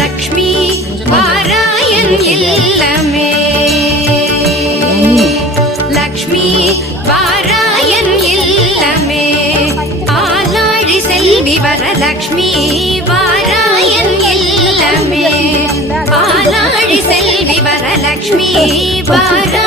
லக்ஷ்மி வாராயன் இல்லமே லக்ஷ்மி வாராயன் இல்லமே ஆலாழி செல்வி வரலக்ஷ்மி வாராயன் இல்லமே ஆலாழி செல்வி வரலக்ஷ்மி வாரா